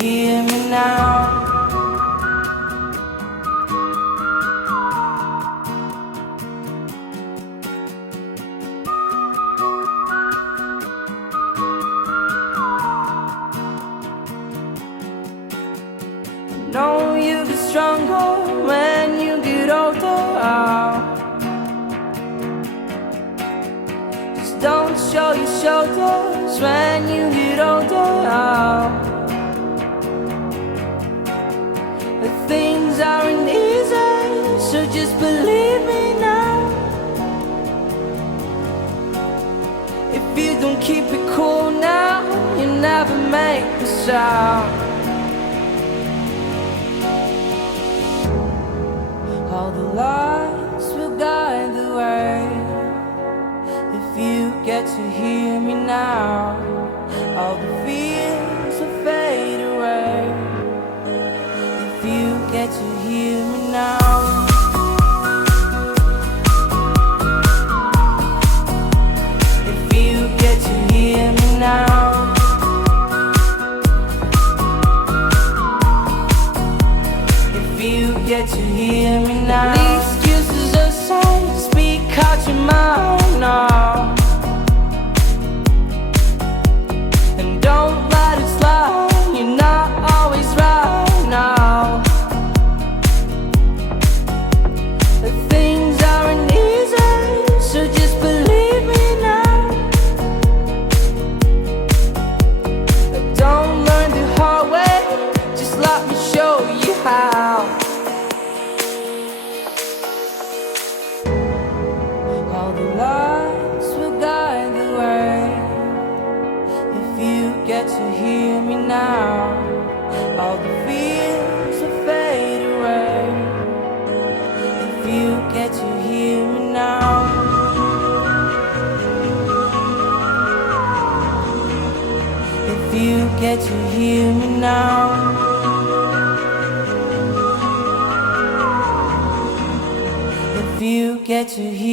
hear me now. Know you get stronger when you get older. Just don't show your shoulders when you get older. But things aren't easy, so just believe me now. If you don't keep it cool now, you never make a sound. All the lights will guide the way. If you get to hear me now, all the fears will fade away. If you get to hear me now. If you get to hear me now. If you get to hear me now. The excuses aside, speak out your mind now. And don't let it slide, you're not always right now. But things aren't easy, so just believe me now. But don't learn the hard way, just let me show you how. All the lights will guide the way. If you get to hear me now, all the fears will fade away. If you get to hear me now. If you get to hear me now. If you get to hear